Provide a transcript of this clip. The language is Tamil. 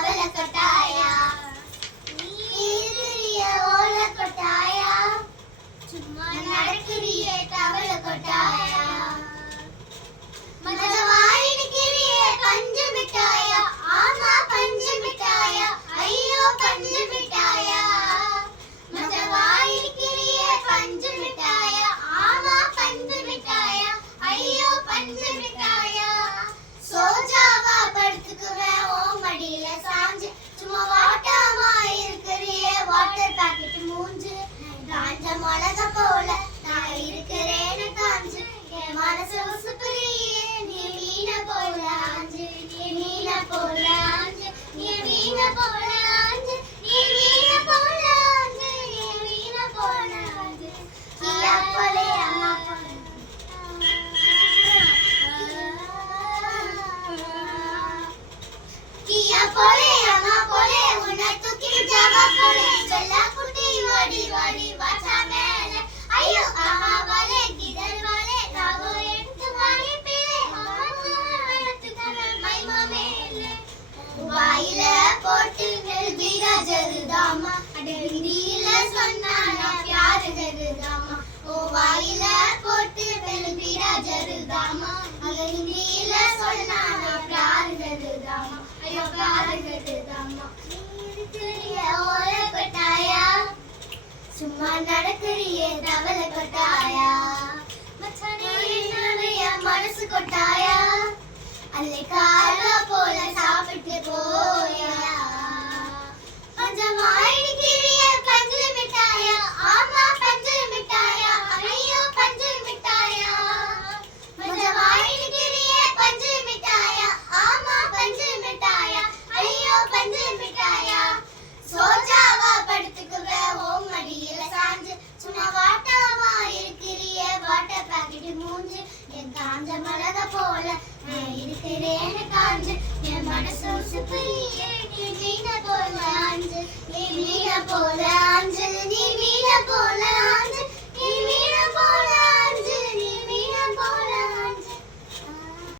தவள கொட்டாயா நீ இருக்கிறிய ஓல கொட்டாயா சும்மா நடக்கிறிய தவள கொட்டாயா மதவாயினுக்கிறிய பஞ்சு மிட்டாயா ஆமா பஞ்சு மிட்டாயா ஐயோ பஞ்சு மிட்டாயா மதவாயினுக்கிறிய பஞ்சு மிட்டாயா ஆமா பஞ்சு மிட்டாயா ஐயோ பஞ்சு மிட்டாயா சோஜாவா படுத்துக்குவேன் ஓ மடியில சாஞ்சு சும்மா வாட்டாமா இருக்கிறியே வாட்டர் பாக்கெட் மூஞ்சு காஞ்ச மிளக போல நான் இருக்கிறேன்னு காஞ்சு என் மனசு உசுப்புறியே நீ மீன போல ஆஞ்சு நீ மீன போல ஆஞ்சு நீ மீன போல ஆஞ்சு நீ மீன போல ஆஞ்சு நீ மீன போல ஆஞ்சு கியா போலே அம்மா கியா போலே அம்மா போலே உன்னை தூக்கிட்டு ஜாவா போலே செல்ல குட்டி ஓடி ஓடி வாச்சா மேலே ஐயோ ஆஹா வாலே கிதர் வாலே ராகோ எடுத்து வாலே பிள்ளை மைமா மேலே வாயில போட்டு நெருதிரா ஜருதாமா அட ஹிந்தியில சொன்னா நான் प्यार ஜருதாமா ஓ வாயில போட்டு நெருதிரா ஜருதாமா அட ஹிந்தியில சொன்னா நான் प्यार ஜருதாமா ஐயோ प्यार ஜருதாமா நீ இருக்கிறிய ஓல கொட்டாயா சும்மா நடக்கிறியே தவள கொட்டாயா மச்சானே என்னுடைய மனசு கொட்டாயா அல்லை காரா போல சாப்பிட்டு போயா கொஞ்சம் ஆயிடுக்கிறிய பஞ்சு மிட்டாயா ஆமா பஞ்சு மிட்டாயா ஐயோ பஞ்சு மிட்டாயா கொஞ்சம் ஆயிடுக்கிறிய பஞ்சு மிட்டாயா ஆமா பஞ்சு மிட்டாயா ஐயோ பஞ்சு மிட்டாயா சோஜாவா படுத்துக்குவே ஓ மடியில சாஞ்சு சும்மா வாட்டாமா இருக்கிறிய வாட்டர் பாக்கெட் மூஞ்சு என் காஞ்ச மிளக போல நான் இருக்கிறேன்னு காஞ்சு என் மனசு சுப்பியே நீ மீன போல ஆஞ்சு நீ மீன போல